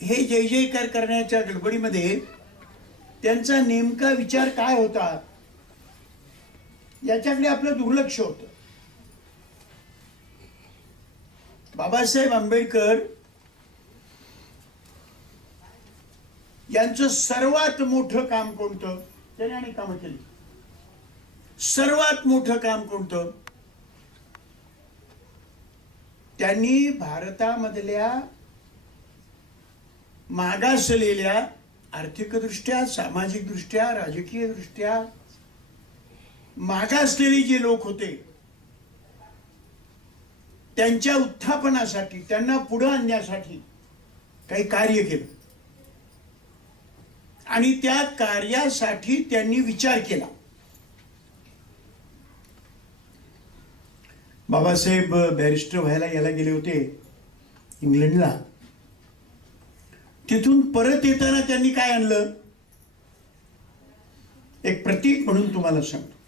हे जय जयकार करण्याच्या गडबडीमध्ये त्यांचा नेमका विचार काय होता याच्याकडे आपलं दुर्लक्ष होतं. बाबासाहेब आंबेडकर यांचं सर्वात मोठं काम कोणतं? त्याने अनेक कामं केली. सर्वात मोठं काम कोणतं? त्यांनी भारतामधल्या मागासलेल्या आर्थिकदृष्ट्या, सामाजिकदृष्ट्या, राजकीयदृष्ट्या मागासलेले जे लोक होते त्यांच्या उत्थापनासाठी, त्यांना पुढे आणण्यासाठी काही कार्य केलं आणि त्या कार्यासाठी त्यांनी विचार केला. बाबासाहेब बॅरिस्टर व्हायला याला गेले होते इंग्लंडला. तिथून परत येताना त्यांनी काय आणलं? एक प्रतीक म्हणून तुम्हाला सांगतो.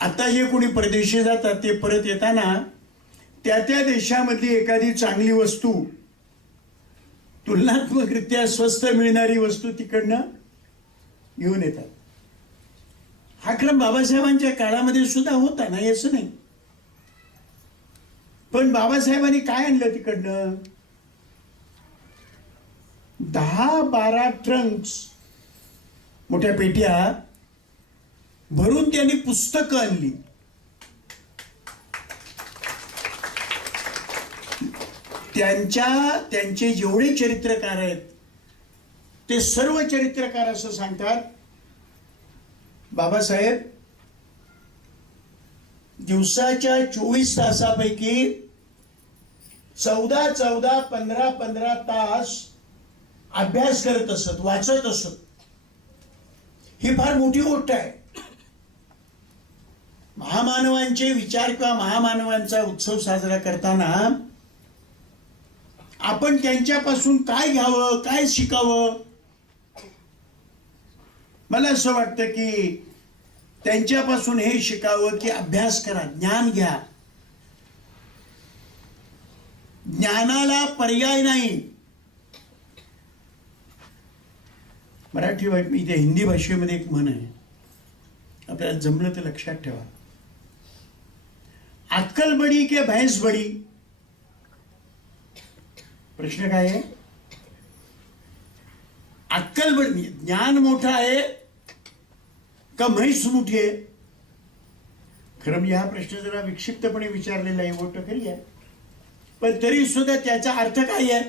आता जे कोणी परदेशी जातात ते परत येताना त्या त्या देशामधली एखादी चांगली वस्तू, तुलनात्मकरित्या स्वस्त मिळणारी वस्तू तिकडनं घेऊन येतात. हा क्रम बाबासाहेबांच्या काळामध्ये सुद्धा होता, नाही असं नाही. पण बाबासाहेबांनी काय आणलं तिकडनं? 10-12 ट्रंक्स, मोठ्या पेट्या भरून त्यांनी पुस्तकं आणली. त्यांचे जेवढे चरित्रकार आहेत ते सर्व चरित्रकार असं सांगतात, बाबासाहेब दिवसाच्या 24 तासापैकी 14-14, 15-15 तास अभ्यास करत असत, वाचत असत. ही फार मोठी गोष्ट आहे. महामानवांचे विचार किंवा महामानवांचा उत्सव साजरा करताना आपण त्यांच्यापासून काय घ्यावं, काय शिकावं? मला असं वाटतं की त्यांच्यापासून हे शिकावं की अभ्यास करा, ज्ञान घ्या. ज्ञानाला पर्याय नाही. मराठी मी इथे हिंदी भाषेमध्ये एक म्हण आहे, आपल्याला जमलं तर लक्षात ठेवा. अक्कल बडी के भैंस बडी? प्रश्न काय आहे? अक्कल बडी, ज्ञान मोठं आहे का म्हैस मोठी आहे? खरं मी हा प्रश्न जरा विक्षिप्तपणे विचारलेला आहे, गोष्ट खरी आहे, पण तरी सुद्धा त्याचा अर्थ काय आहे?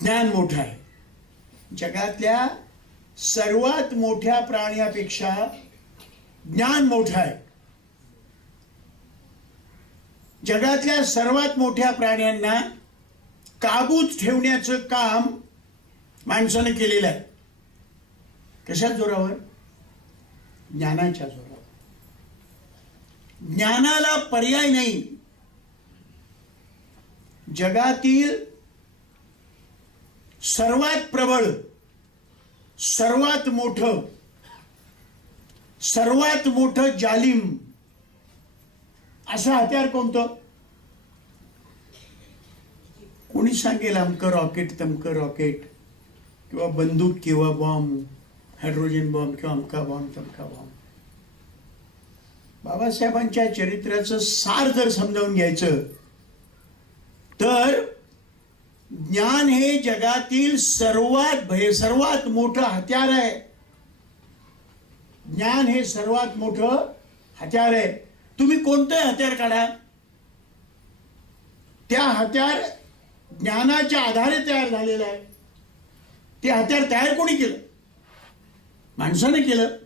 ज्ञान मोठं आहे. जगातल्या सर्वात मोठ्या प्राण्यापेक्षा ज्ञान मोठं आहे. जगातल्या सर्वात मोठ्या प्राण्यांना काबूत ठेवण्याचं काम माणसाने केलेलं आहे. कशाच जोरावर? ज्ञानाच्या जोरावर. ज्ञानाला पर्याय नाही. जगातील सर्वात प्रबळ, सर्वात मोठं जालिम असं हत्यार कोणतं? कोणी सांगेल अमकं रॉकेट, तमकं रॉकेट, किंवा बंदूक, किंवा बॉम्ब, हायड्रोजन बॉम्ब, किंवा अमका बॉम्ब, तमका बॉम्ब. बाबासाहेबांच्या चरित्राचं सार जर समजावून घ्यायचं तर ज्ञान हे जगातील सर्वात मोठं हत्यार आहे. ज्ञान हे सर्वात मोठं हत्यार आहे. तुम्ही कोणतं हत्यार काढा, त्या हत्यार ज्ञानाच्या आधारे तयार झालेलं आहे. ते हत्यार तयार कोणी केलं? माणसाने केलं.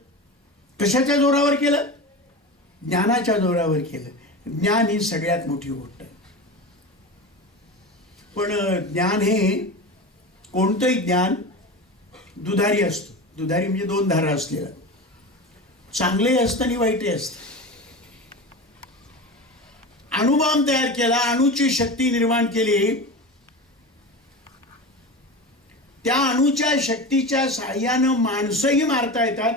कशाच्या जोरावर केलं? ज्ञानाच्या जोरावर केलं. ज्ञान ही सगळ्यात मोठी गोष्ट आहे. पण ज्ञान हे कोणतंही ज्ञान दुधारी असतं. दुधारी म्हणजे 2 धारा असलेला. चांगले असतं आणि वाईटही असतं. अणुबॉम्ब तयार केला, अणुची शक्ती निर्माण केली, त्या अणुच्या शक्तीच्या साह्यानं माणसंही मारता येतात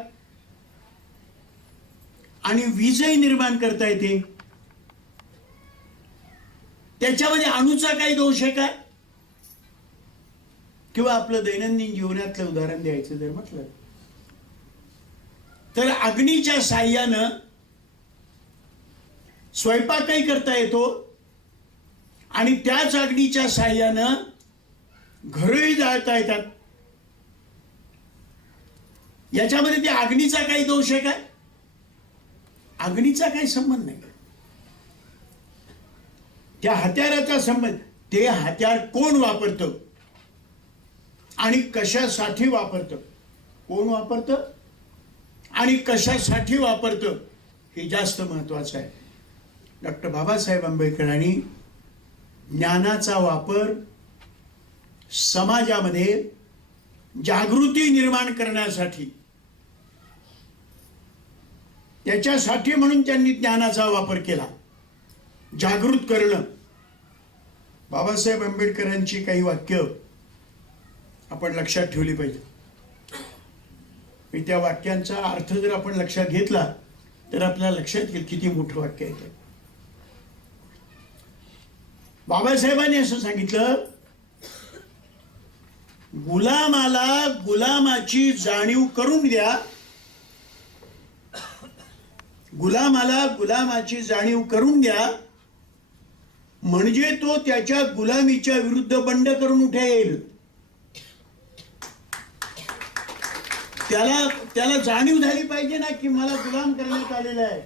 आणि वीजही निर्माण करता येते. त्याच्यामध्ये अणूचा काही दोष आहे काय? किंवा आपलं दैनंदिन जीवनातलं उदाहरण द्यायचं जर म्हटलं तर अग्नीच्या साह्यानं स्वयंपाकही करता येतो आणि त्याच अग्नीच्या साह्यानं घरही जाळता येतात. याच्यामध्ये त्या अग्नीचा काही दोष आहे काय? अग्नीचा काही संबंध नाही. त्या हत्याराचा संबंध, ते हत्यार कोण वापरतं आणि कशासाठी वापरतं, कोण वापरतं आणि कशासाठी वापरतं हे जास्त महत्वाचं आहे. डॉक्टर बाबासाहेब आंबेडकरांनी ज्ञानाचा वापर समाजामध्ये जागृती निर्माण करण्यासाठी, त्याच्यासाठी म्हणून त्यांनी ज्ञानाचा वापर केला. जागृत करणं. बाबासाहेब आंबेडकरांची काही वाक्य आपण लक्षात ठेवली पाहिजे. त्या वाक्यांचा अर्थ जर आपण लक्षात घेतला तर आपल्याला लक्षात येईल किती मोठं वाक्य आहे ते. बाबासाहेबांनी असं सांगितलं, गुलामाला गुलामाची जाणीव करून द्या, गुलामाला गुलामाची जाणीव करून द्या, म्हणजे तो त्याच्या गुलामीच्या विरुद्ध बंड करून उठेल. त्याला जाणीव झाली पाहिजे ना की मला गुलाम करण्यात आलेला आहे.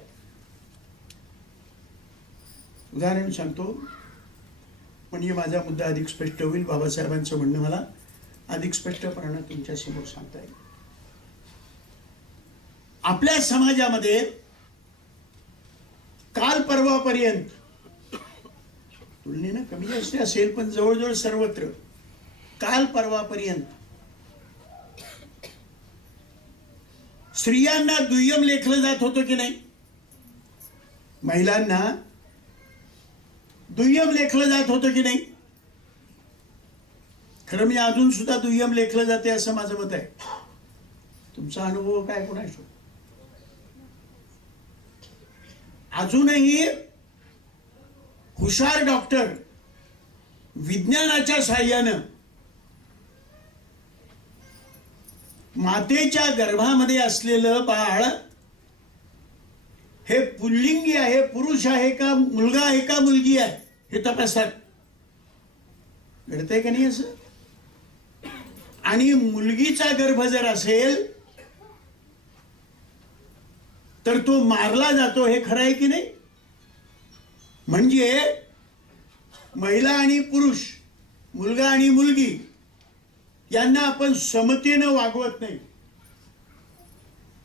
उदाहरण सांगतो म्हणजे माझा मुद्दा अधिक स्पष्ट होईल. बाबासाहेबांचं म्हणणं मला अधिक स्पष्टपणे तुमच्या समोर सांगता येईल. आपल्या समाजामध्ये काल परवापर्यंत तुलनेनं कमी जास्त असेल पण जवळजवळ सर्वत्र काल परवापर्यंत स्त्रियांना दुय्यम लेखलं जात होतं की नाही? महिलांना दुय्यम लेखलं जात होतं की नाही? खरं म्हणजे अजून सुद्धा दुय्यम लेखलं जाते असं माझं मत आहे. तुमचा अनुभव काय कोणाचा? अजूनही हुशार डॉक्टर विज्ञानाच्या साह्यानं मातेच्या गर्भामध्ये असलेलं बाळ हे पुल्लिंगी आहे, पुरुष आहे का, मुलगा आहे का मुलगी आहे हे तपासतात. घडतंय का नाही असं? आणि मुलगीचा गर्भ जर असेल तर तो मारला जातो, हे खरं आहे की नाही? म्हणजे महिला आणि पुरुष, मुलगा आणि मुलगी यांना आपण समतेनं वागवत नाही.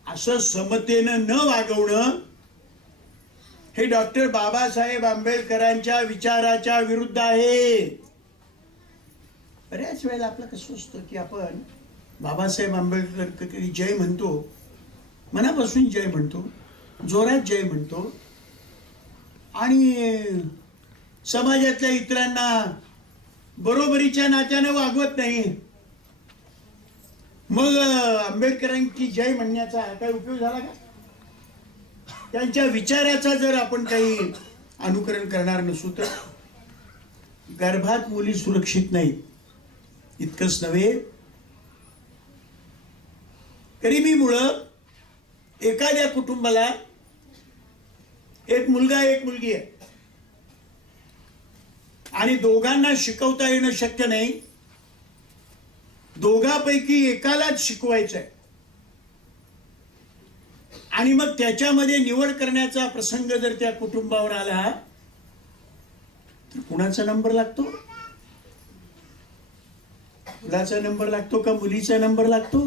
असं समतेनं न वागवणं हे डॉक्टर बाबासाहेब आंबेडकरांच्या विचाराच्या विरुद्ध आहे. बऱ्याच वेळेला आपलं कसं असतं की आपण बाबासाहेब आंबेडकर जय म्हणतो, मनापासून जय म्हणतो, जोरात जय म्हणतो आणि समाजातल्या इतरांना बरोबरीच्या नात्याने वागवत नाही. मग आंबेडकरांची जय म्हणण्याचा काही उपयोग झाला का? त्यांच्या विचाराचा जर आपण काही अनुकरण करणार नसू तर गर्भात मुली सुरक्षित नाहीत. इतकंच नव्हे, गरिबीमुळं एखाद्या कुटुंबाला एक मुलगा एक मुलगी आहे आणि दोघांना शिकवता येणं शक्य नाही. दोघांपैकी एकालाच शिकवायचं आहे आणि मग त्याच्यामध्ये निवड करण्याचा प्रसंग जर त्या कुटुंबावर आला तर कुणाचा नंबर लागतो? मुलाचा नंबर लागतो का मुलीचा नंबर लागतो?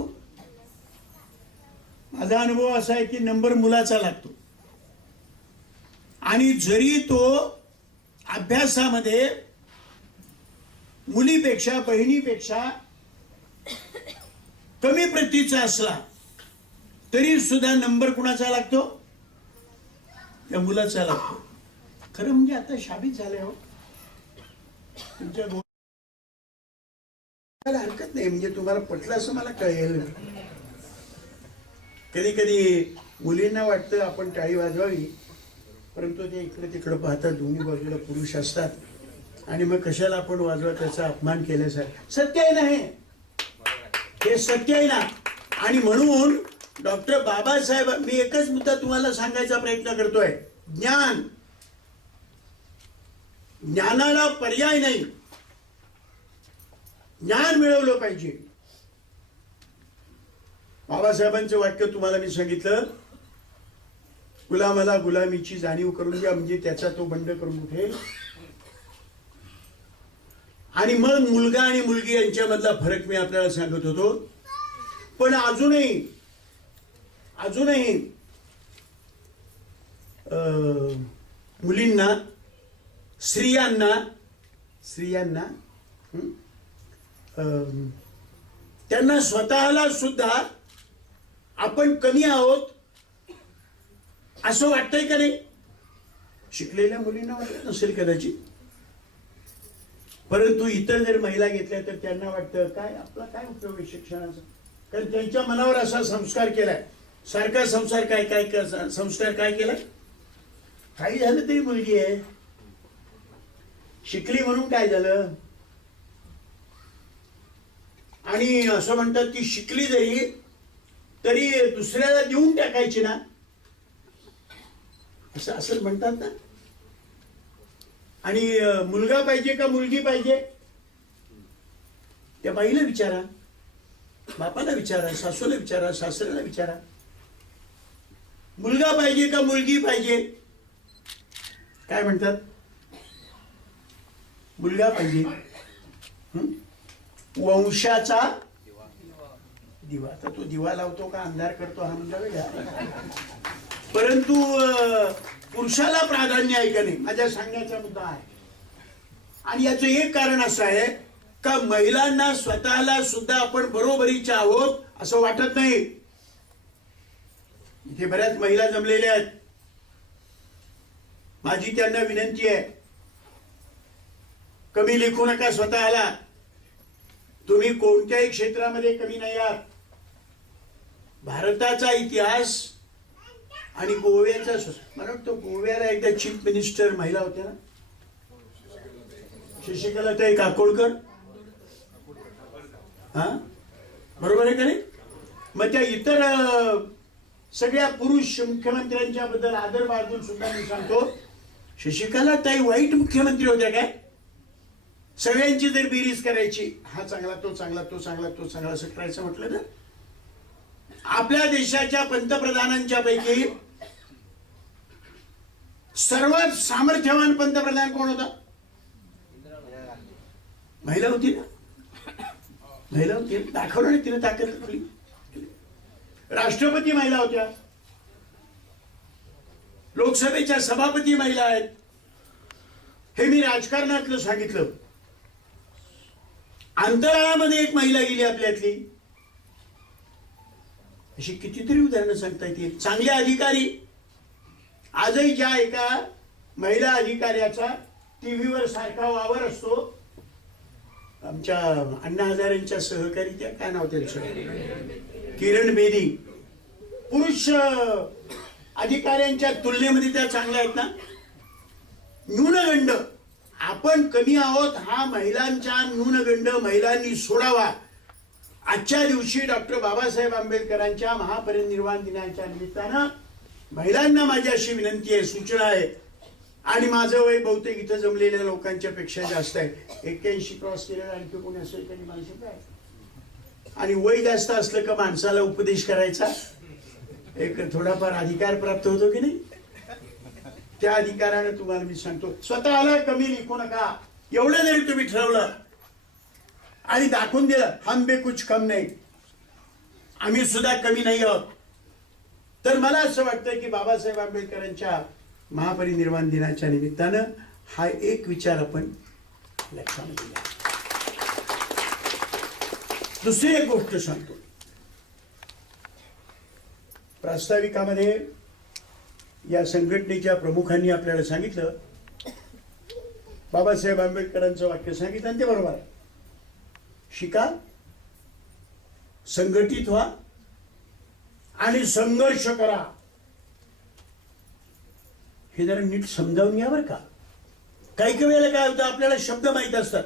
माझा अनुभव असा आहे की नंबर मुलाचा लागतो. आणि जरी तो अभ्यासामध्ये मुलीपेक्षा, बहिणीपेक्षा कमी प्रतीचा असला तरी सुद्धा नंबर कुणाचा लागतो? त्या मुलाचा लागतो. खरं म्हणजे आता शाबीत झालंय हो. तुमच्या हरकत नाही, म्हणजे तुम्हाला पटलं असं मला कळेल. कधी कधी मुलींना वाटतं आपण टाळी वाजवावी, परंतु ते इकडे तिकडे पाहतात, दोन्ही बाजूला पुरुष असतात आणि मग कशाला आपण वाजवा, त्याचा अपमान केल्यासारखं. सत्य आहे ना हे सत्य आहे ना. आणि म्हणून डॉक्टर बाबासाहेब, मी एकच मुद्दा तुम्हाला सांगायचा प्रयत्न करतोय. ज्ञानाला पर्याय नाही, ज्ञान मिळवलं पाहिजे. बाबासाहेबांचं वाक्य तुम्हाला मी सांगितलं, गुलामाला गुलामीची जाणीव करून द्या, म्हणजे त्याचा तो बंड करून उठेल. आणि मग मुलगा आणि मुलगी यांच्यामधला फरक मी आपल्याला सांगत होतो. पण अजूनही मुलींना, स्त्रियांना त्यांना स्वतःला सुद्धा आपण कमी आहोत असं वाटतंय का नाही? शिकलेल्या मुलींना वाटत नसेल कदाचित, परंतु इतर जर महिला घेतल्या तर त्यांना वाटतं काय आपला काय उपयोग आहे शिक्षणाचा, कारण त्यांच्या मनावर असा संस्कार केलाय. सारखा संस्कार संस्कार काय केलाय? काही झालं तरी मुलगी आहे, शिकली म्हणून काय झालं. आणि असं म्हणतात की शिकली तरी दुसऱ्याला देऊन टाकायची ना, असं म्हणतात ना. आणि मुलगा पाहिजे का मुलगी पाहिजे, त्या बाईला विचारा, बापाला विचारा, सासूला विचारा, सासऱ्याला विचारा. मुलगा पाहिजे का मुलगी पाहिजे? काय म्हणतात? मुलगा पाहिजे. वंशाचा दिवा. तर तो दिवा लावतो का अंधार करतो हा मुद्दा वेगळा, परंतु पुरुषाला प्राधान्य आहे का नाही, माझ्या सांगण्याचा मुद्दा आहे. आणि याचं एक कारण असं आहे का महिलांना स्वतःला सुद्धा आपण बरोबरीच्या आहोत असं वाटत नाही. इथे बऱ्याच महिला जमलेल्या आहेत. माझी त्यांना विनंती आहे, कमी लेखू नका स्वतःला. तुम्ही कोणत्याही क्षेत्रामध्ये कमी नाही आहात. भारताचा इतिहास आणि गोव्याचा, मला वाटतं गोव्याला एकदा चीफ मिनिस्टर महिला होत्या ना, शशिकलाताई काकोडकर. हा बरोबर आहे का नाही? मग त्या इतर सगळ्या पुरुष मुख्यमंत्र्यांच्या बद्दल आदर बाळगून सुद्धा मी सांगतो, शशिकलाताई वाईट मुख्यमंत्री होत्या काय? सगळ्यांची जर बेरीज करायची, हा चांगला तो चांगला तो चांगला तो चांगला असं करायचं म्हटलं तर आपल्या देशाच्या पंतप्रधानांच्या पैकी सर्वात सामर्थ्यवान पंतप्रधान कोण होता? महिला होती ना. महिला होती, दाखवलं नाही तिने ताकद आपली. राष्ट्रपती महिला होत्या, लोकसभेच्या सभापती महिला आहेत. हे मी राजकारणातलं सांगितलं. अंतराळामध्ये एक महिला गेली आपल्यातली. अशी कितीतरी उदाहरणं सांगता येतील. चांगले अधिकारी, आजही ज्या एका महिला अधिकाऱ्याचा टीव्हीवर सारखा वावर असतो, आमच्या अण्णा हजारेंच्या सहकारी, त्या काय नाव त्यांचं, किरण बेदी. पुरुष अधिकाऱ्यांच्या तुलनेमध्ये त्या चांगल्या आहेत ना. न्यूनगंड, आपण कमी आहोत हा महिलांचा न्यूनगंड महिलांनी सोडावा. आजच्या दिवशी डॉक्टर बाबासाहेब आंबेडकरांच्या महापरिनिर्वाण दिनाच्या निमित्तानं महिलांना माझी अशी विनंती आहे, सूचना आहे. आणि माझं वय बहुतेक इथं जमलेल्या लोकांच्या पेक्षा जास्त आहे. 81 क्रॉस केलेलं आणखी कोणी असेल तरी माणसं काय. आणि वय जास्त असलं का माणसाला उपदेश करायचा एक थोडाफार अधिकार प्राप्त होतो की नाही. त्या अधिकाराने तुम्हाला मी सांगतो, स्वतःला कमी लिखू नका. एवढं जरी तुम्ही ठरवलं आणि दाखवून दिलं हम बे कुछ कम नाही, आम्ही सुद्धा कमी नाही आहोत, तर मला असं वाटतं की बाबासाहेब आंबेडकरांच्या महापरिनिर्वाण दिनाच्या निमित्तानं हा एक विचार आपण लक्षात घ्या. दुसरी एक गोष्ट सांगतो. प्रास्ताविकामध्ये या संघटनेच्या प्रमुखांनी आपल्याला सांगितलं, बाबासाहेब आंबेडकरांचं वाक्य सांगितलं आणि ते बरोबर आहे. शिका, संघटित व्हा आणि संघर्ष करा. हे जरा नीट समजावून घ्या बरं का. काही काही वेळेला काय होतं, आपल्याला शब्द माहीत असतात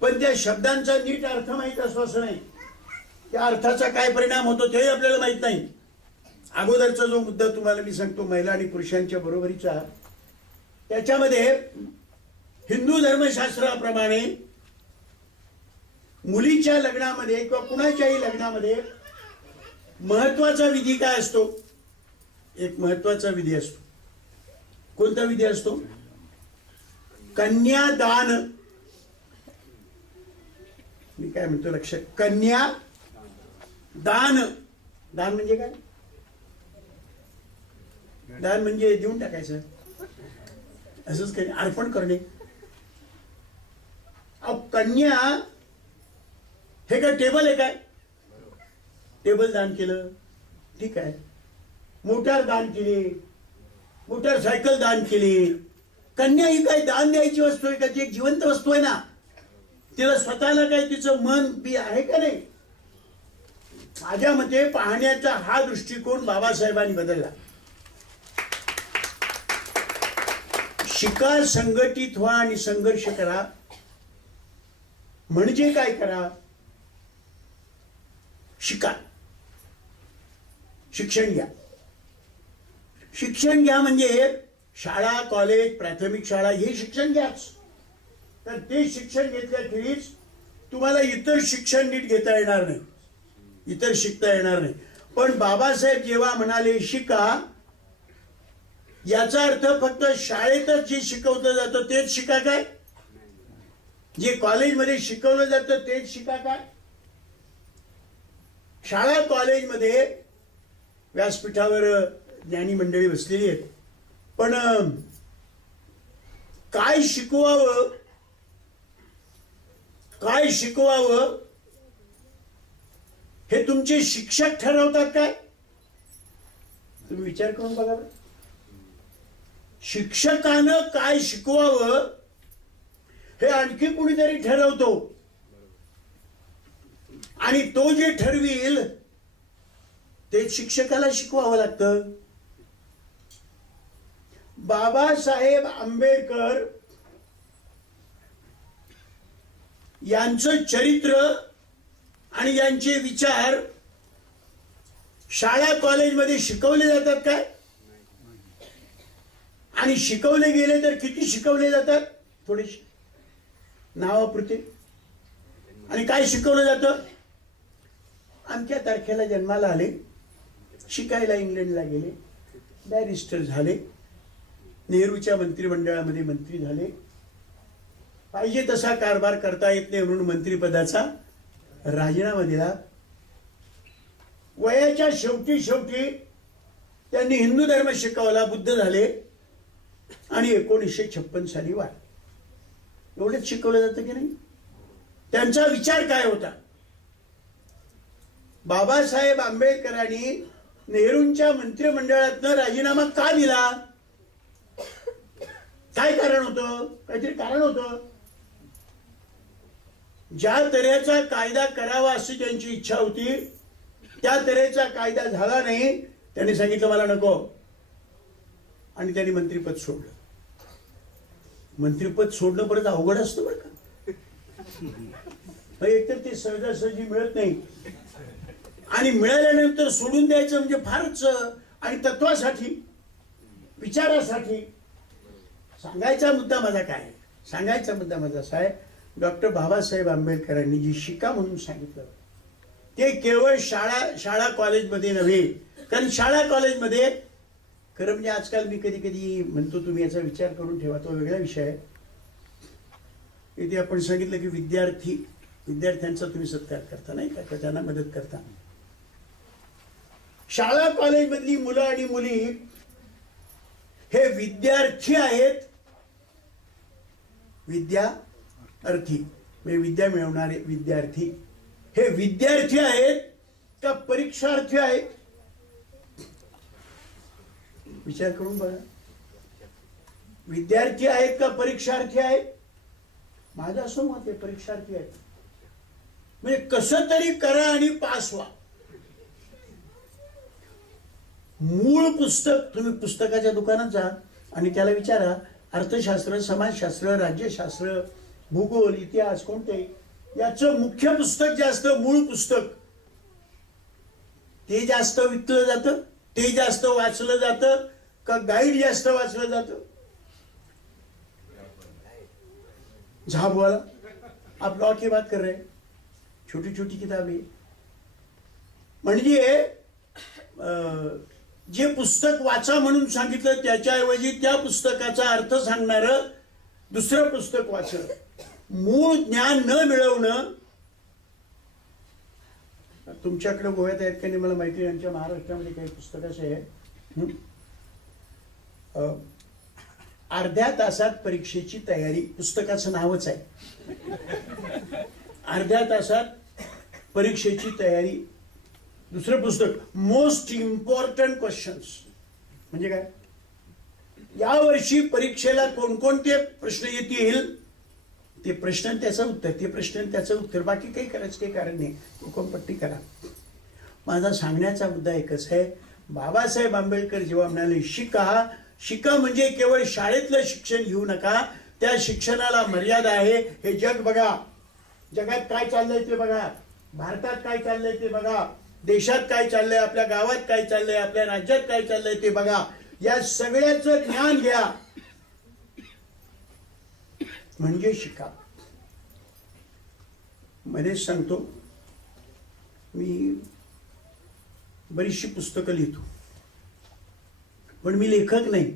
पण त्या शब्दांचा नीट अर्थ माहीत असतो असं नाही. त्या अर्थाचा काय परिणाम होतो तेही आपल्याला माहीत नाही. अगोदरचा जो मुद्दा तुम्हाला मी सांगतो महिला आणि पुरुषांच्या बरोबरीचा, त्याच्यामध्ये हिंदू धर्मशास्त्राप्रमाणे मुलीच्या लग्नामध्ये किंवा कुणाच्याही लग्नामध्ये महत्वाचा विधी काय असतो? एक महत्वाचा विधी असतो. कोणता विधी असतो? कन्यादान. मी काय म्हणतो लक्ष, कन्या दान. दान म्हणजे काय? दान म्हणजे देऊन टाकायचं, असंच काही, अर्पण करणे. कन्या हे काय टेबल आहे काय? टेबल दान केलं, ठीक आहे. मोटार दान केली, मोटारसायकल दान केली. कन्या ही काय दान द्यायची वस्तू आहे का? ती एक जिवंत वस्तू आहे ना. तिला स्वतःला काय तिचं मन बी आहे का नाही? माझ्या मते पाहण्याचा हा दृष्टिकोन बाबासाहेबांनी बदलला. शिका, संघटित व्हा आणि संघर्ष करा. म्हणजे काय करा? शिका, शिक्षण घ्या. शिक्षण घ्या म्हणजे शाळा, कॉलेज, प्राथमिक शाळा हे शिक्षण घ्याच. तर ते शिक्षण घेतल्याखेरीज तुम्हाला इतर शिक्षण नीट घेता येणार नाही, इतर शिकता येणार नाही. पण बाबासाहेब जेव्हा म्हणाले शिका, याचा अर्थ फक्त शाळेतच जे शिकवलं जातं तेच शिका काय? जे कॉलेजमध्ये शिकवलं जातं तेच शिका काय? शाळा कॉलेजमध्ये व्यासपीठावर ज्ञानी मंडळी बसलेली आहेत, पण काय शिकवावं, काय शिकवावं हे तुमचे शिक्षक ठरवतात काय? तुम्ही विचार करून बघा. शिक्षकानं काय शिकवावं हे आणखी कुणीतरी ठरवतो, आणि तो जे ठरविल ते शिक्षकाला शिकवावं लागतं. बाबासाहेब आंबेडकर यांचं चरित्र आणि यांचे विचार शाळा कॉलेजमध्ये शिकवले जातात काय? आणि शिकवले गेले तर किती शिकवले जातात? थोडेसे नावापुरते. आणि काय शिकवलं जातं? आमच्या तारखेला जन्माला आले, शिकायला इंग्लंडला गेले, बॅरिस्टर झाले, नेहरूच्या मंत्रिमंडळामध्ये मंत्री झाले, पाहिजे तसा कारभार करता येत नाही म्हणून मंत्रिपदाचा राजीनामा दिला. वयाच्या शेवटी शेवटी त्यांनी हिंदू धर्म शिकवला, बुद्ध झाले आणि 1956 साली वार. एवढंच शिकवलं जातं की नाही? त्यांचा विचार काय होता? बाबासाहेब आंबेडकरांनी नेहरूंच्या मंत्रिमंडळातनं राजीनामा का दिला? काय कारण होतं? काहीतरी कारण होतं. ज्या तऱ्हेचा कायदा करावा अशी त्यांची इच्छा होती, त्या तऱ्हेचा कायदा झाला नाही. त्यांनी सांगितलं मला नको, आणि त्यांनी मंत्रिपद सोडलं. मंत्रिपद सोडणं परत अवघड असतं बरं का. एकतर ते सहजासहजी मिळत नाही, आणि मिळाल्यानंतर सोडून द्यायचं म्हणजे फारच. आणि तत्वासाठी, विचारासाठी. सांगायचा मुद्दा माझा काय? सांगायचा मुद्दा माझा असा आहे, डॉक्टर बाबासाहेब आंबेडकरांनी जी शिका म्हणून सांगितलं ते केवळ शाळा कॉलेजमध्ये नव्हे. कारण शाळा कॉलेजमध्ये खरं म्हणजे आजकाल मी कधी कधी म्हणतो तुम्ही याचा विचार करून ठेवा, तो वेगळा विषय आहे. इथे आपण सांगितलं की विद्यार्थ्यांचा तुम्ही सत्कार करता नाही का, त्यांना मदत करता. शाळा कॉलेजमधली मुलं आणि मुली हे विद्यार्थी आहेत. विद्यार्थी म्हणजे विद्या मिळवणारे विद्यार्थी. हे विद्यार्थी आहेत का परीक्षार्थी आहेत? विचार करून बघा. विद्यार्थी आहेत का परीक्षार्थी आहेत? माझं असं मत आहे परीक्षार्थी आहेत. म्हणजे कसं तरी करा आणि पास व्हा. मूळ पुस्तक, तुम्ही पुस्तकाच्या दुकानात जा आणि त्याला विचारा अर्थशास्त्र, समाजशास्त्र, राज्यशास्त्र, भूगोल, इतिहास कोणते, याचं मुख्य पुस्तक जे असतं, मूळ पुस्तक, ते जास्त विकलं जातं, ते जास्त वाचलं जातं का गाईड जास्त वाचलं जातं? झाब वाला, आप लॉ की बात कर रहे हैं, छोटी छोटी किताबें. म्हणजे जे पुस्तक वाचा म्हणून सांगितलं त्याच्याऐवजी त्या पुस्तकाचा अर्थ सांगणारं दुसरं पुस्तक वाचलं. मूळ ज्ञान न मिळवणं. तुमच्याकडे गोव्यात आहेत का नाही मला माहिती नाही, आमच्या महाराष्ट्रामध्ये काही पुस्तक असे आहे, अर्ध्या तासात परीक्षेची तयारी, पुस्तकाचं नावच आहे, अर्ध्या तासात परीक्षेची तयारी. दुसरं पुस्तक मोस्ट इम्पॉर्टंट क्वेश्चन्स. म्हणजे काय, यावर्षी परीक्षेला कोणकोणते प्रश्न येतील ते प्रश्न त्याचं उत्तर, ते प्रश्न त्याचं उत्तर, बाकी काही करायचं काही कारण नाही, हुकमपट्टी करा. माझा सांगण्याचा मुद्दा एकच आहे, बाबासाहेब आंबेडकर जेव्हा म्हणाले शिका, शिका म्हणजे केवळ शाळेतलं शिक्षण घेऊ नका, त्या शिक्षणाला मर्यादा आहे. हे जग बघा, जगात काय चाललंय ते बघा, भारतात काय चाललंय ते बघा, देशात काय चाललंय, आपल्या गावात काय चाललंय, आपल्या राज्यात काय चाललंय ते बघा, या सगळ्याचं ज्ञान घ्या म्हणजे शिका. मध्येच सांगतो, मी बरीचशी पुस्तकं लिहितो, पण मी लेखक नाही.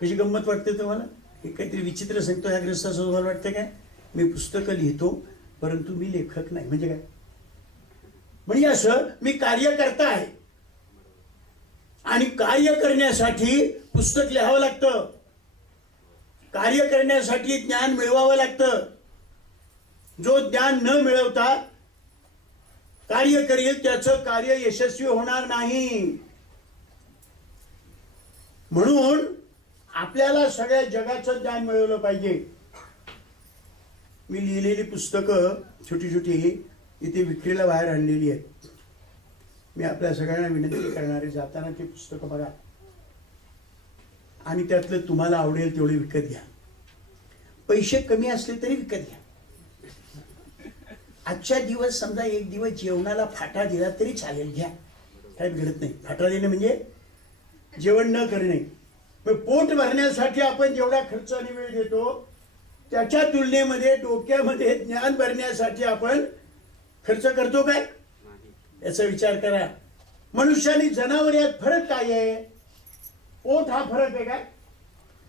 कशी गंमत वाटते तुम्हाला? हे काहीतरी विचित्र सांगतो ह्या ग्रस्तासोबत वाटतं काय? मी पुस्तकं लिहितो परंतु मी लेखक नाही. म्हणजे काय? म्हणजे असं मी कार्यकर्ता आहे आणि कार्य करण्यासाठी पुस्तक लिहावं लागतं, कार्य करण्यासाठी ज्ञान मिळवावं लागतं. जो ज्ञान न मिळवता कार्य करेल त्याचं कार्य यशस्वी होणार नाही. म्हणून आपल्याला सगळ्या जगाचं ज्ञान मिळवलं पाहिजे. मी लिहिलेली पुस्तकं छोटी छोटी इथे विक्रीला बाहेर आणलेली आहेत. मी आपल्या सगळ्यांना विनंती करणार आहे, जाताना ती पुस्तकं बघा आणि त्यातलं तुम्हाला आवडेल तेवढे विकत घ्या. पैसे कमी असले तरी विकत घ्या. आजच्या दिवस समजा एक दिवस जेवणाला फाटा दिला तरी चालेल, घ्या, काय बिघडत नाही. फाटा देणे म्हणजे जेवण न करणे. पोट भरण्यासाठी आपण जेवढा खर्च आणि वेळ देतो त्याच्या तुलनेमध्ये डोक्यामध्ये ज्ञान भरण्यासाठी आपण खर्च करतो काय, याचा विचार करा. मनुष्याने जनावर यात फरक काय आहे? पोट हा फरक आहे काय?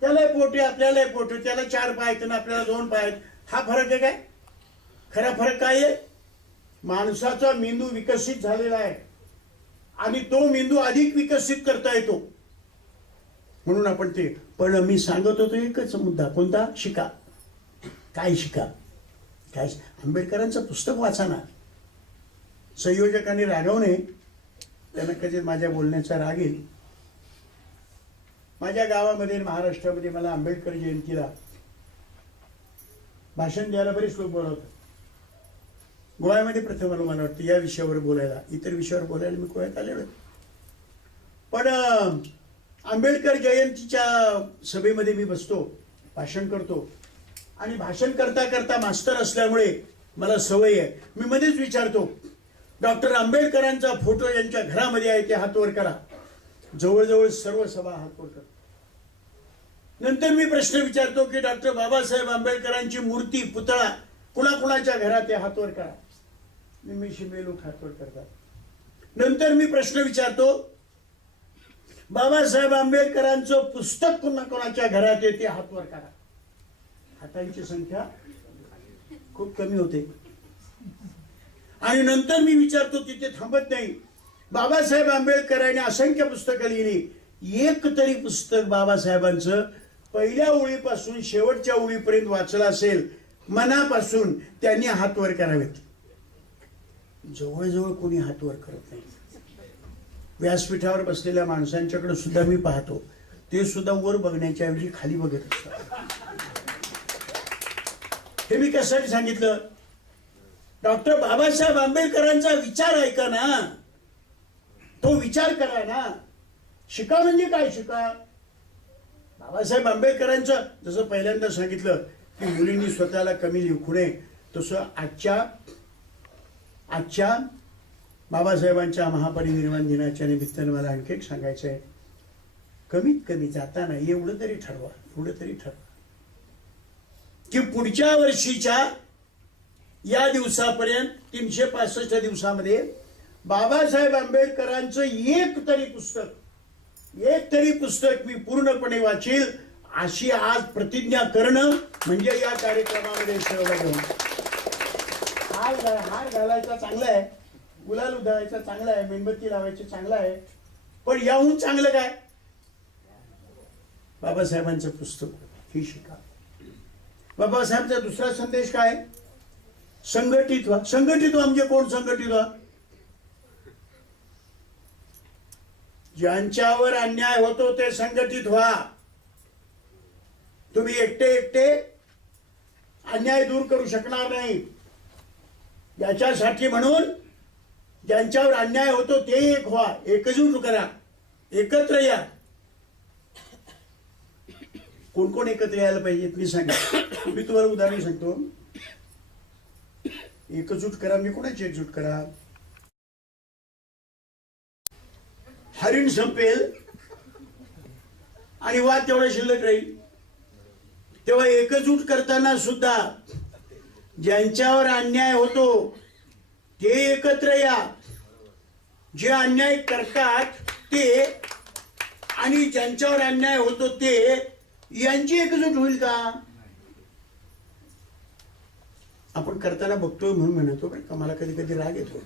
त्याला पोट आहे, आपल्याला पोट आहे. त्याला 4 पाय आहेत आणि आपल्याला 2 पाय आहेत. हा फरक आहे काय? खरा फरक काय आहे? माणसाचा मेंदू विकसित झालेला आहे आणि तो मेंदू अधिक विकसित करता येतो. म्हणून आपण ते, पण मी सांगत होतो एकच मुद्दा, कोणता? शिका. काय शिका? काय? आंबेडकरांचं पुस्तक वाचा ना. संयोजकांनी रागवणे, त्यांना कधी माझ्या बोलण्याचा राग येईल. माझ्या गावामध्ये महाराष्ट्रामध्ये मला आंबेडकर जयंतीला भाषण द्यायला बरेच लोक बोलवतात. गोव्यामध्ये प्रथम मला वाटतं या विषयावर बोलायला, इतर विषयावर बोलायला मी गोव्यात आलेलो. पण आंबेडकर जयंतीच्या सभेमध्ये मी बसतो, भाषण करतो आणि भाषण करता करता मास्तर असल्यामुळे मला सवय आहे, मी मध्येच विचारतो, डॉक्टर आंबेडकरांचा फोटो ज्यांच्या घरामध्ये आहे ते हात वर करा. जवळजवळ सर्व सभा हात वर करतात. नंतर मी प्रश्न विचारतो की डॉक्टर बाबासाहेब आंबेडकरांची मूर्ती, पुतळा कुणाकुणाच्या घरात आहे, हात वर करा. निम्मे लोक हात वर करतात. नंतर मी प्रश्न विचारतो, बाबासाहेब आंबेडकरांचं पुस्तक कुणाकुणाच्या घरात आहे ते हात वर करा. हातांची संख्या खूप कमी होते. आणि नंतर मी विचारतो, तिथे थांबत नाही, बाबासाहेब आंबेडकरांनी असंख्य पुस्तकं लिहिली, एक तरी पुस्तक बाबासाहेबांचं पहिल्या ओळीपासून शेवटच्या ओळीपर्यंत वाचलं असेल मनापासून, त्यांनी हात वर करावेत. जवळजवळ कोणी हात वर करत नाही. व्यासपीठावर बसलेल्या माणसांच्याकडे सुद्धा मी पाहतो, ते सुद्धा वर बघण्याच्या ऐवजी खाली बघत असतात. हे मी कशासाठी सांगितलं? डॉक्टर बाबासाहेब आंबेडकरांचा विचार ऐका ना, तो विचार करा ना. शिका म्हणजे काय? शिका बाबासाहेब आंबेडकरांचं जसं पहिल्यांदा सांगितलं की मुलींनी स्वतःला कमी लिखू नये, तसं आजच्या बाबासाहेबांच्या महापरिनिर्वाण दिनाच्या निमित्तानं मला आणखी एक सांगायचं आहे. कमीत कमी जाताना एवढं तरी ठरवा की पुढच्या वर्षीच्या या दिवसापर्यंत 365 दिवसामध्ये बाबासाहेब आंबेडकरांचं एक तरी पुस्तक मी पूर्णपणे वाचेल, अशी आज प्रतिज्ञा करणं म्हणजे या कार्यक्रमामध्ये सहभाग घेऊन. हार घालायचा चांगला आहे, गुलाल उधळायचा चांगला आहे, मेणबत्ती लावायची चांगला आहे, पण याहून चांगलं काय? बाबासाहेबांचं पुस्तक ही शिका. बाबासाहेबांचा दुसरा संदेश काय? संघटित व्हा. संघटित व्हा म्हणजे कोण संघटित व्हा? ज्यांच्यावर अन्याय होतो ते संघटित व्हा. तुम्ही एकटे अन्याय दूर करू शकणार नाही. याच्यासाठी म्हणून ज्यांच्यावर अन्याय होतो ते एक व्हा, एकजूट करा, एकत्र या. कोण कोण एकत्र यायला पाहिजेत मी सांगा. मी तुम्हाला उदाहरण सांगतो. एकजूट करा. मी कोणाची एकजूट करा? हरिण संपेल आणि वाद तेवढा शिल्लक राहील. तेव्हा एकजूट करताना सुद्धा ज्यांच्यावर अन्याय होतो ते एकत्र या. जे अन्याय करतात ते आणि ज्यांच्यावर अन्याय होतो ते यांची एकजूट होईल का? आपण करताना बघतोय म्हणून म्हणतो बरं का. मला कधी कधी राग येतो.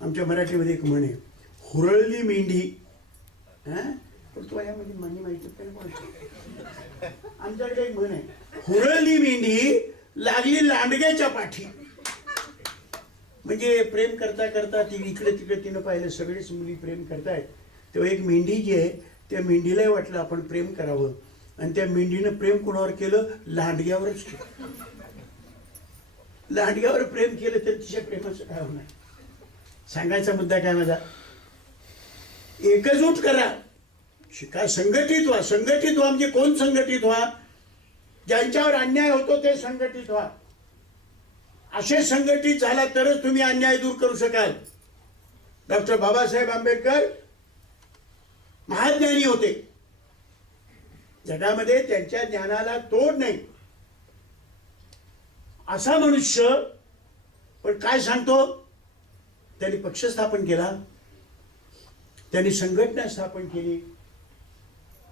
आमच्या मराठीमध्ये एक म्हण आहे, हुरळली मेंढी. पण तुम्हाला यामध्ये म्हणी माहिती काय? आमच्याकडे एक म्हण आहे, हुरळली मेंढी लागली लांडग्याच्या पाठी. म्हणजे प्रेम करता करता ती इकडे तिकडे तिनं पाहिलं, सगळेच मुली प्रेम करतायत. तेव्हा एक मेंढी जी आहे त्या मेंढीलाही वाटलं आपण प्रेम करावं, आणि त्या मेंढीनं प्रेम कोणावर केलं? लांडग्यावरच केलं. लांडग्यावर प्रेम केलं तर तिच्या प्रेमाचं काय होणार? सांगायचा मुद्दा काय माझा? एकजूट करा, शिका, संघटित व्हा. संघटित व्हा म्हणजे कोण संघटित व्हा? ज्यांच्यावर अन्याय होतो ते संघटित व्हा. असे संघटित झाला तरच तुम्ही अन्याय दूर करू शकाल. डॉक्टर बाबासाहेब आंबेडकर महाज्ञानी होते. जगामध्ये त्यांच्या ज्ञानाला तोड नाही असा मनुष्य. पण काय सांगतो? त्यांनी पक्ष स्थापन केला, त्यांनी संघटना स्थापन केली,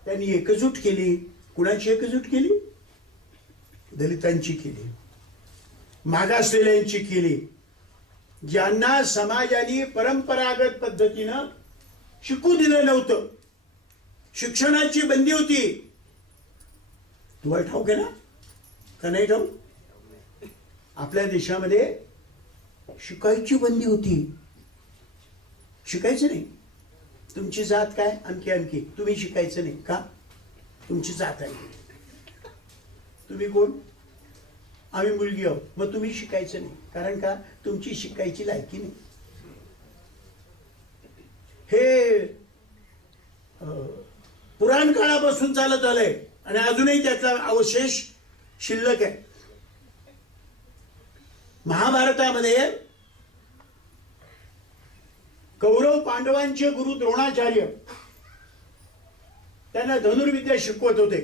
त्यांनी एकजूट केली. कुणाची एकजूट केली? दलितांची केली, मागासलेल्यांची केली, ज्यांना समाजाने परंपरागत पद्धतीनं शिकू दिलं नव्हतं. शिक्षणाची बंदी होती. तुम्हाला ठाऊक आहे ना का नाही ठाऊक? आपल्या देशामध्ये शिकायची बंदी होती. शिकायचं नाही. तुमची जात काय? अमकी. तुम्ही शिकायचं नाही का? तुमची जात आहे. तुम्ही कोण? आम्ही मुलगी आहोत. मग तुम्ही शिकायचं नाही. कारण का? तुमची शिकायची लायकी नाही. हे पुराण काळापासून चालत आलंय आणि अजूनही त्याचा अवशेष शिल्लक आहे. महाभारतामध्ये कौरव पांडवांचे गुरु द्रोणाचार्य त्यांना धनुर्विद्या शिकवत होते.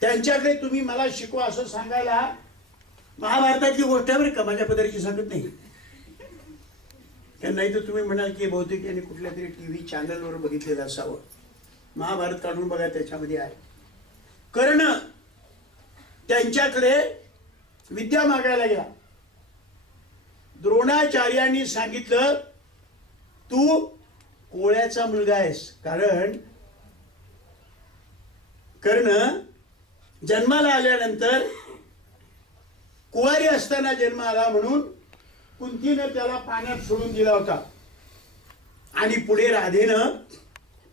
त्यांच्याकडे तुम्ही मला शिकवा असं सांगायला महाभारतातली गोष्ट आहे बरं का, माझ्या पदरीची सांगत नाही. नाही तर तुम्ही म्हणाल की बहुतेक यांनी कुठल्या तरी टीव्ही चॅनलवर बघितलेलं असावं. महाभारत काढून बघा, त्याच्यामध्ये आहे. कर्ण त्यांच्याकडे विद्या मागायला गेला. द्रोणाचार्यांनी सांगितलं तू कोळ्याचा मुलगा आहेस. कारण कर्ण जन्माला आल्यानंतर कुवारी असताना जन्म आला म्हणून कुंतीनं त्याला पाण्यात सोडून दिला होता. आणि पुढे राधेनं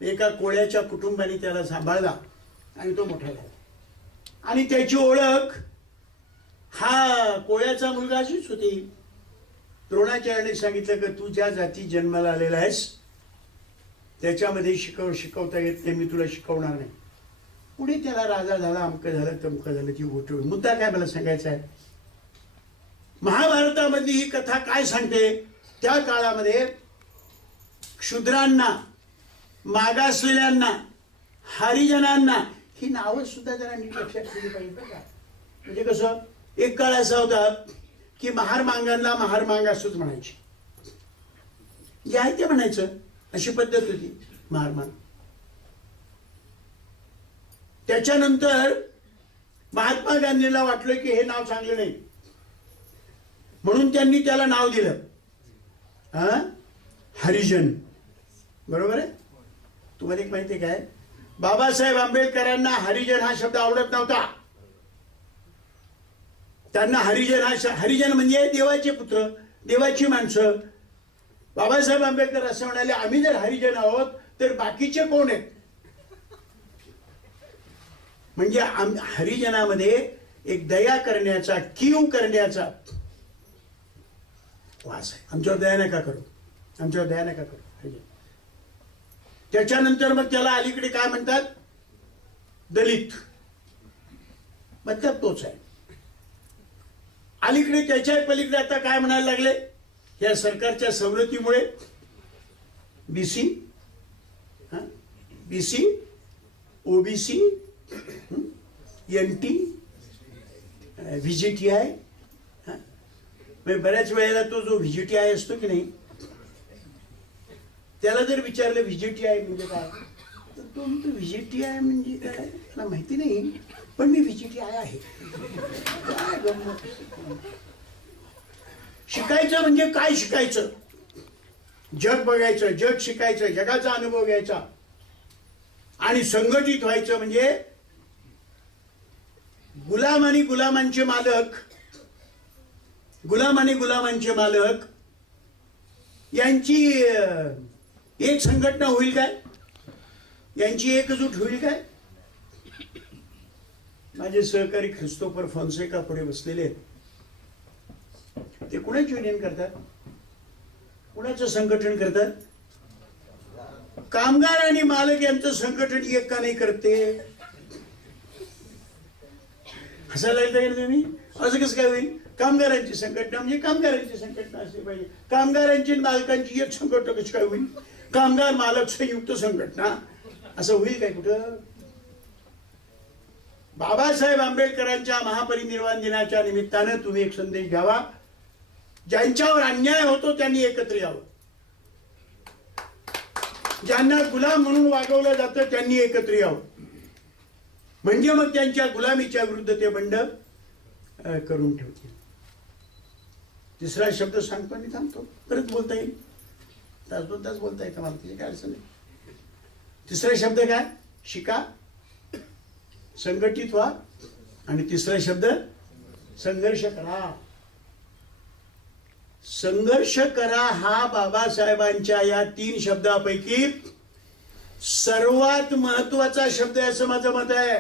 एका कोळ्याच्या कुटुंबाने त्याला सांभाळला आणि तो मोठा झाला. आणि त्याची ओळख हा कोळ्याचा मुलगा अशीच होती. द्रोणाचार्याने सांगितलं की तू ज्या जाती जन्माला आलेला आहेस त्याच्यामध्ये शिकवता येत नाही, मी तुला शिकवणार नाही. पुढे त्याला राजा झाला, अमकं झालं तमकं झालं, ती गोष्ट. मुद्दा काय मला सांगायचा आहे, महाभारतामधली ही कथा काय सांगते, त्या काळामध्ये क्षुद्रांना, मागासलेल्यांना, हरिजनांना ही नावं सुद्धा जरा नीट लक्षात ठेवली पाहिजे का. म्हणजे कसं, एक काळ असा होता की महार मांगांना महार मांग असंच म्हणायचे, जे आहे ते म्हणायचं, अशी पद्धत होती महार मांग. त्याच्यानंतर महात्मा गांधींना वाटलं की हे नाव चांगलं नाही, म्हणून त्यांनी त्याला नाव दिलं हरिजन. बरोबर आहे. तुम्हाला एक माहिती आहे काय, बाबासाहेब आंबेडकरांना हरिजन हा शब्द आवडत नव्हता. त्यांना हरिजन म्हणजे देवाचे पुत्र, देवाची माणसं. बाबासाहेब आंबेडकर असं म्हणाले, आम्ही जर हरिजन आहोत तर बाकीचे कोण आहेत. म्हणजे हरिजनामध्ये एक दया करण्याचा, कीव करण्याचा वास आहे. आमच्यावर दया नका करू, आमच्यावर दया नका करू. त्याच्यानंतर मग त्याला अलीकडे काय म्हणतात, दलित. मतलब तोच आहे. अलीकडे त्याच्या पलीकडे आता काय म्हणायला लागले, या सरकारच्या सवलतीमुळे बीसी, ओबीसी, एनटी, व्हीजीटीआय. बऱ्याच वेळेला तो जो व्हीजीटीआय असतो की नाही, त्याला जर विचारलं व्हीजीटीआय म्हणजे काय, तर तो म्हणतो व्हीजीटीआय म्हणजे काय मला माहिती नाही, पण मी व्हीजीटीआय आहे. शिकायचं म्हणजे काय शिकायचं, जग बघायचं, जग शिकायचं, जगाचा अनुभव घ्यायचा. आणि संघटित व्हायचं म्हणजे गुलाम आणि गुलामांचे मालक, गुलाम आणि गुलामांचे मालक यांची एक संघटना होईल काय, यांची एकजूट होईल काय. माझे सहकारी ख्रिस्तोफर फॉन्सेका पुढे बसलेले आहेत. ते कुणाची युनियन करतात, कुणाचं संघटन करतात, कामगार आणि मालक यांचं संघटन एक का नाही करते. हसायला लागेल तुम्ही, असं कसं काय होईल. कामगारांची संघटना म्हणजे कामगारांची संघटना असली पाहिजे. कामगारांची आणि मालकांची एक संघटना कशी काय होईल, कामगार मालक संयुक्त संघटना, असं होईल काय कुठं. बाबासाहेब आंबेडकरांच्या महापरिनिर्वाण दिनाच्या निमित्तानं तुम्ही एक संदेश घ्यावा, ज्यांच्यावर अन्याय होतो त्यांनी एकत्र यावं, ज्यांना गुलाम म्हणून वागवलं जातं त्यांनी एकत्र यावं, म्हणजे मग त्यांच्या गुलामीच्या विरुद्ध ते बंड करून ठेवतील. तिसरा शब्द सांगतो आणि थांबतो, परत बोलता येईल, तास 2 तास बोलता येतं मला, तिथे काय अडचण नाही. तिसरा शब्द काय, शिका, संघटित व्हा, आणि तिसरा शब्द संघर्ष करा. संघर्ष करा हा बाबासाहेबांच्या या 3 शब्दापैकी सर्वात महत्वाचा शब्द आहे असं माझं मत आहे.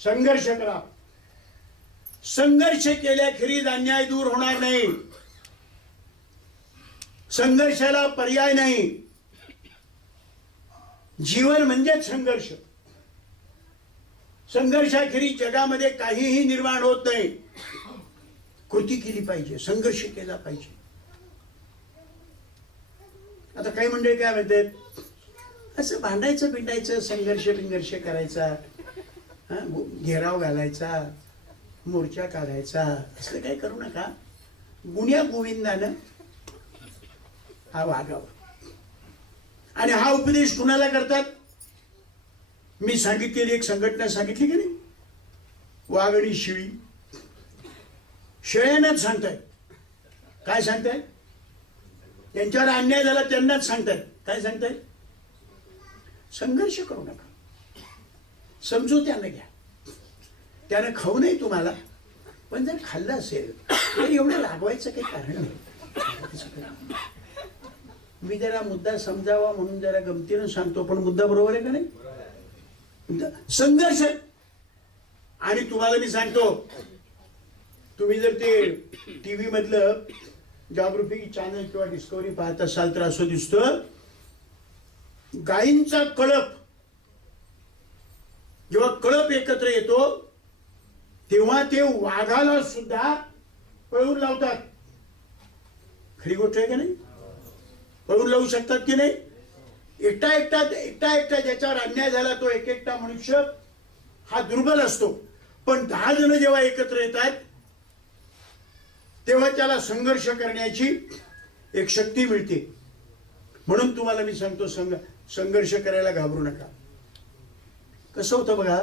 संघर्ष करा. संघर्ष केल्याखेरीज अन्याय दूर होणार नाही. संघर्षाला पर्याय नाही. जीवन म्हणजेच संघर्ष. संघर्षाखेरीज जगामध्ये काहीही निर्माण होत नाही. कृती केली पाहिजे, संघर्ष केला पाहिजे. आता काही मंडळी काय म्हणतात, असं भांडायचं बिंडायचं, संघर्ष करायचा, घेराव घालायचा, मोर्चा काढायचा, असं काही करू नका. गुण्या गोविंदानं हा वागावा. आणि हा उपदेश कुणाला करतात, मी सांगितलेली एक संघटना सांगितली की नाही, वाघ शिळी. शेळ्यांनाच सांगतायत. काय सांगतायत, त्यांच्यावर अन्याय झाला त्यांनाच सांगतायत. काय सांगतायत, संघर्ष करू नका, समजूत्यानं घ्या. त्यानं खाऊ नये तुम्हाला, पण जर खाल्लं असेल तर एवढं लागवायचं काही कारण नाही. मी जरा मुद्दा समजावा म्हणून जरा गमतीनं सांगतो, पण मुद्दा बरोबर आहे का नाही. संघर्ष. आणि तुम्हाला मी सांगतो, तुम्ही जर ते टीव्ही मधलं जागृती चॅनल किंवा डिस्कवरी पाहत असाल तर असं दिसतं गायींचा कळप, जेव्हा कळप एकत्र येतो तेव्हा ते वाघाला सुद्धा पळवून लावतात. खरी गोष्ट आहे की नाही? पळवून लावू शकतात की नाही? एकटा एकटा ज्याच्यावर अन्याय झाला तो एक एकटा मनुष्य हा दुर्बल असतो, पण 10 जण जेव्हा एकत्र येतात तेव्हा त्याला संघर्ष करण्याची एक शक्ती मिळते. म्हणून तुम्हाला मी सांगतो, संघर्ष करायला घाबरू नका. कसं होतं बघा,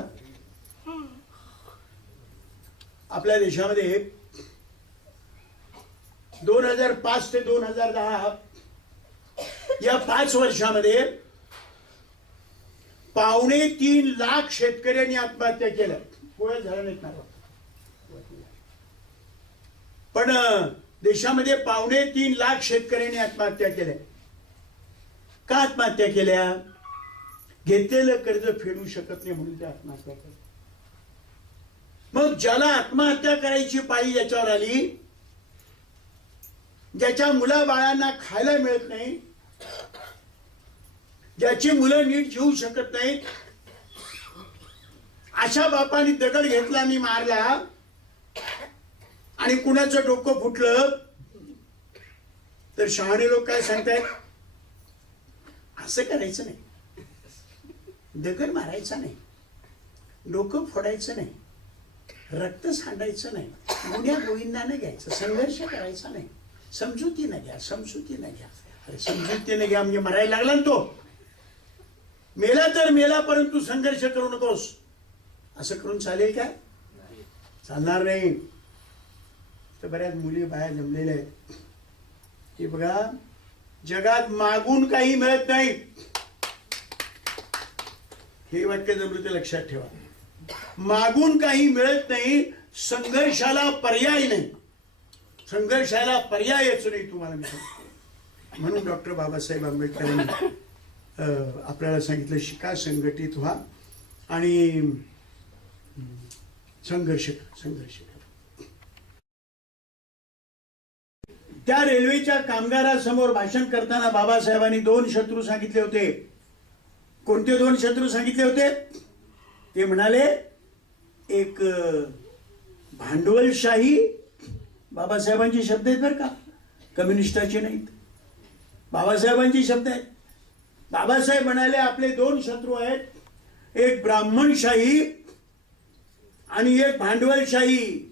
आपल्या देशामध्ये 2005 ते 2010 या 5 वर्षामध्ये 2.25 लाख शेतकऱ्यांनी आत्महत्या केल्या. गोळ्या झाल्या नाहीत ना, पण देशामध्ये 2.25 लाख शेतकऱ्यांनी आत्महत्या केल्या. का आत्महत्या केल्या? घेतलेलं कर्ज फेडू शकत नाही म्हणून ते आत्महत्या केल्या. मग ज्याला आत्महत्या करायची पाळी याच्यावर आली, ज्याच्या मुलाबाळांना खायला मिळत नाही, ज्याची मुलं नीट जेवू शकत नाहीत, अशा बापाने दगड घेतला आणि मारला आणि कुणाचं डोकं फुटलं तर शहाणे लोक काय सांगतायत? असं करायचं नाही, दगड मारायचा नाही, डोकं फोडायचं नाही, रक्त सांडायचं नाही, गुन्ह्या गोविंदाने घ्यायचं, संघर्ष करायचा नाही, समजुतीने घ्या, समजुतीने घ्या. अरे समजुतीने घ्या म्हणजे मरायला लागला ना तो, मेला तर मेला, परंतु संघर्ष करू नकोस. असं करून चालेल का? चालणार नाही. तर बऱ्याच मुली बाहेर जमलेल्या आहेत की बघा, जगात मागून काही मिळत नाही. हे वाक्य जमलं तर लक्षात ठेवा. मागून काही मिळत नाही, संघर्षाला पर्याय नाही, संघर्षाला पर्यायच नाही तुम्हाला मी सांगतो. म्हणून डॉक्टर बाबासाहेब आंबेडकरांनी आपल्याला सांगितलं, शिका, संघटित व्हा आणि संघर्ष करा. त्या रेल्वेच्या कामगारासमोर भाषण करताना बाबासाहेबांनी 2 शत्रू सांगितले होते. कोणते 2 शत्रू सांगितले होते? ते म्हणाले, एक भांडवलशाही, बाबासाहेबांचे शब्द आहेत बरं का, कम्युनिस्टाचे नाहीत, बाबासाहेबांचे शब्द आहेत. बाबासाहेब म्हणाले आपले 2 शत्रू आहेत, एक ब्राह्मणशाही आणि एक भांडवलशाही.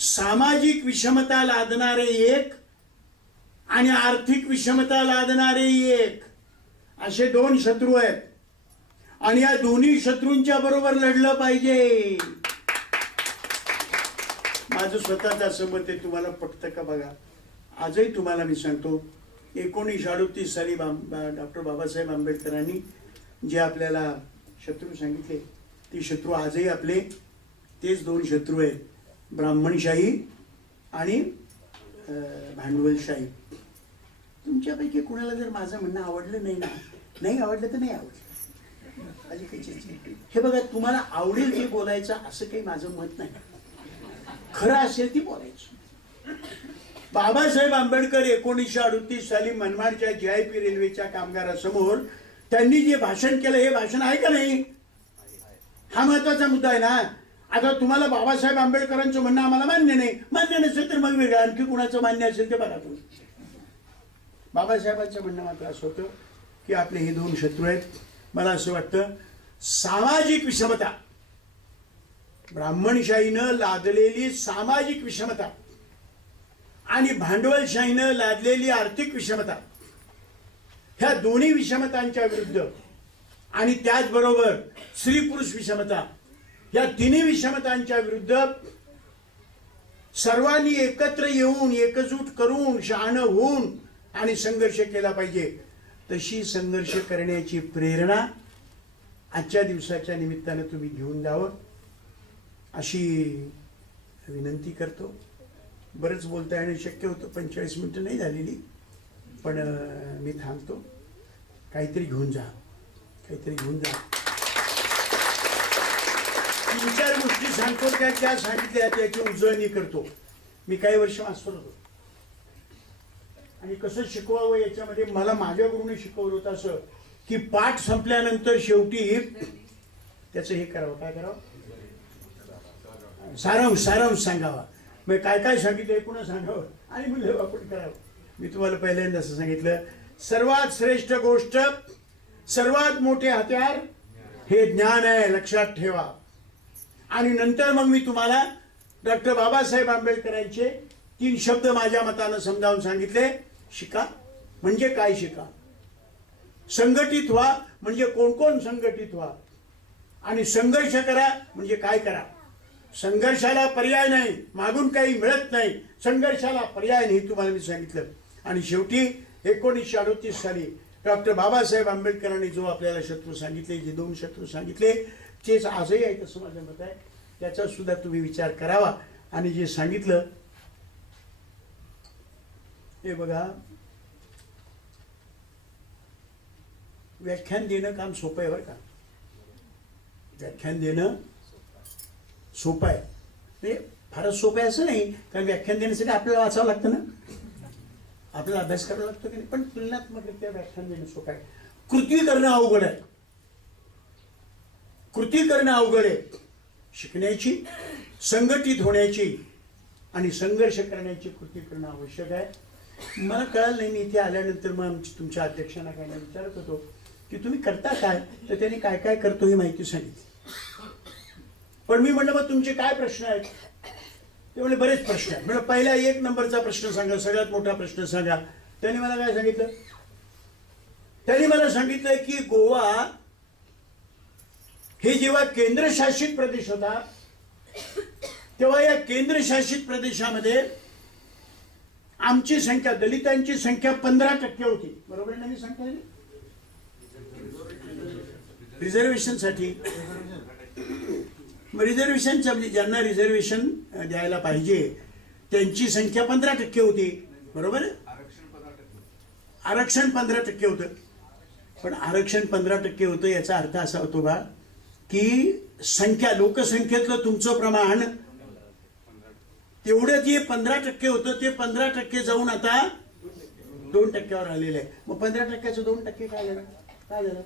सामाजिक विषमता लादणारे एक आणि आर्थिक विषमता लादणारे एक, असे 2 शत्रू आहेत आणि या दोन्ही शत्रूंच्या बरोबर लढलं पाहिजे. माझं स्वतःच असं मत आहे, तुम्हाला पटतं का बघा. आजही तुम्हाला मी सांगतो, 1938 साली डॉक्टर बाबासाहेब आंबेडकरांनी जे आपल्याला शत्रू सांगितले, ते शत्रू आजही आपले तेच 2 शत्रू आहेत, ब्राह्मणशाही आणि भांडवलशाही. तुमच्यापैकी कुणाला जर माझं म्हणणं आवडलं नाही ना, नाही आवडलं तर नाही आवडलं, हे बघा, तुम्हाला आवडेल हे बोलायचं असं काही माझं मत नाही. खरं असेल ती बोलायचं. बाबासाहेब आंबेडकर 1938 साली मनमाडच्या GIP रेल्वेच्या कामगारासमोर त्यांनी जे भाषण केलं, हे भाषण आहे का नाही? हा महत्वाचा मुद्दा आहे ना. आता तुम्हाला बाबासाहेब आंबेडकरांचं म्हणणं आम्हाला मान्य नाही, मान्य नसेल तर मग वेगळं, आणखी कुणाचं मान्य असेल ते बघा तुम्ही. बाबासाहेबांचं म्हणणं मात्र असं होतं की आपले हे 2 शत्रू आहेत. मला असं वाटतं, सामाजिक विषमता, ब्राह्मणशाहीनं लादलेली सामाजिक विषमता आणि भांडवलशाहीनं लादलेली आर्थिक विषमता, ह्या दोन्ही विषमतांच्या विरुद्ध आणि त्याचबरोबर स्त्री पुरुष विषमता, या तिन्ही विषमतांच्या विरुद्ध सर्वांनी एकत्र येऊन, एकजूट करून, शहाणं होऊन आणि संघर्ष केला पाहिजे. तशी संघर्ष करण्याची प्रेरणा आजच्या दिवसाच्या निमित्तानं तुम्ही घेऊन जावं अशी विनंती करतो. बरंच बोलता येणं शक्य होतं, 45 मिनिटं नाही झालेली, पण मी थांबतो. काहीतरी घेऊन जा, काहीतरी घेऊन जा. 3-4 गोष्टी सांगतो, त्या सांगितल्या त्याची उजळणी करतो. मी काही वर्ष मास्तर होतो आणि कसं शिकवावं याच्यामध्ये मला माझ्याकडून शिकवलं होतं असं की पाठ संपल्यानंतर शेवटी त्याचं हे करावं, काय करावं, सारांश सांगावा. मग काय काय सांगितलं पुन्हा सांगावं आणि मूल्यमापन करावं. मी तुम्हाला पहिल्यांदा असं सांगितलं, सर्वात श्रेष्ठ गोष्ट, सर्वात मोठे हत्यार हे ज्ञान आहे, लक्षात ठेवा. आणि नंतर मग मी तुम्हाला डॉक्टर बाबासाहेब आंबेडकरांचे 3 शब्द माझ्या मतानं समजावून सांगितले. शिका म्हणजे काय शिका, संघटित व्हा म्हणजे कोण कोण संघटित व्हा, आणि संघर्ष करा म्हणजे काय करा. संघर्षाला पर्याय नाही, मागून काही मिळत नाही, संघर्षाला पर्याय नाही, तुम्हाला मी सांगितलं. आणि शेवटी 1938 साली डॉक्टर बाबासाहेब आंबेडकरांनी जो आपल्याला शत्रू सांगितले, जे 2 शत्रू सांगितले तेच आजही आहेत असं माझं मत आहे. त्याचा सुद्धा तुम्ही विचार करावा. आणि जे सांगितलं हे बघा, व्याख्यान देणं काम सोपं आहे बरं का. व्याख्यान देणं सोपं आहे, म्हणजे फारच सोपं आहे असं नाही, कारण व्याख्यान देण्यासाठी आपल्याला वाचावं लागतं ना, आपल्याला अभ्यास करावा लागतो की नाही. पण तुलनात्मकरित्या व्याख्यान देणं सोपं आहे. कृती करणं अवघड आहे, कृती करणं अवघड आहे. शिकण्याची, संघटित होण्याची आणि संघर्ष करण्याची कृती करणं आवश्यक आहे. मला कळलं नाही, मी इथे आल्यानंतर मग तुमच्या अध्यक्षांना काय विचारत होतो की तुम्ही करता काय, तर त्यांनी काय काय करतो ही माहिती सांगितली. पण मी म्हटलं मग तुमचे काय प्रश्न आहेत, ते म्हणजे बरेच प्रश्न आहेत. म्हणजे पहिला 1 नंबरचा प्रश्न सांगा, सगळ्यात मोठा प्रश्न सांगा. त्यांनी मला काय सांगितलं, त्यांनी मला सांगितलं की गोवा हे जेव्हा केंद्रशासित प्रदेश होता तेव्हा या केंद्रशासित प्रदेशामध्ये आमची संख्या, दलितांची संख्या 15% होती. बरोबर ना मी सांगतो, रिझर्वेशनसाठी. रिझर्वेशनच्या म्हणजे ज्यांना रिझर्वेशन द्यायला पाहिजे त्यांची संख्या 15% होती. बरोबर, आरक्षण 15% होतं. पण आरक्षण 15% होतं याचा अर्थ असा होतो बा की संख्या, लोकसंख्येतलं तुमचं प्रमाण तेवढं जे 15% होतं ते 15% जाऊन आता 2%वर आलेलं आहे. मग 15%चं 2% काय झालं, काय झालं,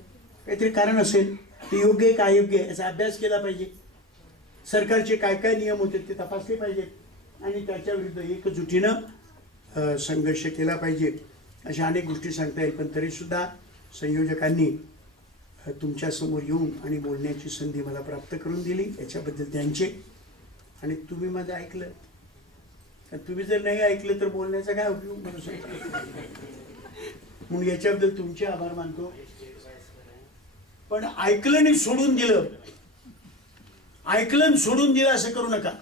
काहीतरी कारण असेल. ते योग्य आहे का अयोग्य आहे याचा अभ्यास केला पाहिजे. सरकारचे काय काय नियम होते ते तपासले पाहिजेत आणि त्याच्या विरुद्ध एकजुटीनं संघर्ष केला पाहिजे. अशा अनेक गोष्टी सांगता येईल. पण तरी सुद्धा संयोजकांनी तुमच्या समोर येऊन आणि बोलण्याची संधी मला प्राप्त करून दिली, याच्याबद्दल त्यांचे. आणि तुम्ही माझं ऐकलं, तुम्ही जर नाही ऐकलं तर बोलण्याचा काय उपयोग म्हणू शकतो. म्हणून याच्याबद्दल तुमचे आभार मानतो. पण ऐकलं आणि सोडून दिलं, ऐकलं आणि सोडून दिलं असं करू नका.